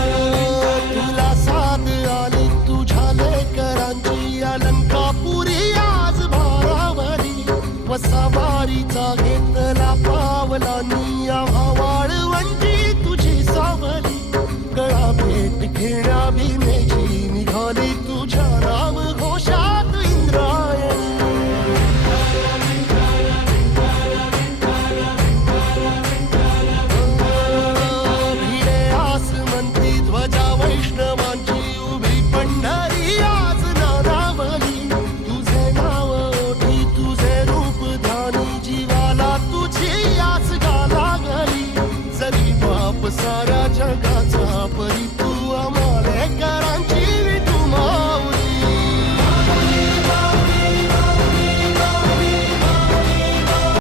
तुला साथ आली तुझ्या लेकरांची अलंकापुरी आज भारावली वसावारीचा घेतला पावलांनी आम्हा वाळवंटी तुझी सावली गळा भेट घेण्या भीमेची निघाली तुझ्या नाम घोषात इंद्रायणी भिडे आसमंती ध्वजा वैष्णवांची उभी पंढरी आज नादावली तुझे नाव ओठी तुझे रूप ध्यानी जीवाला तुझी आस गा लागली जरी बाप साऱ्या जगाचा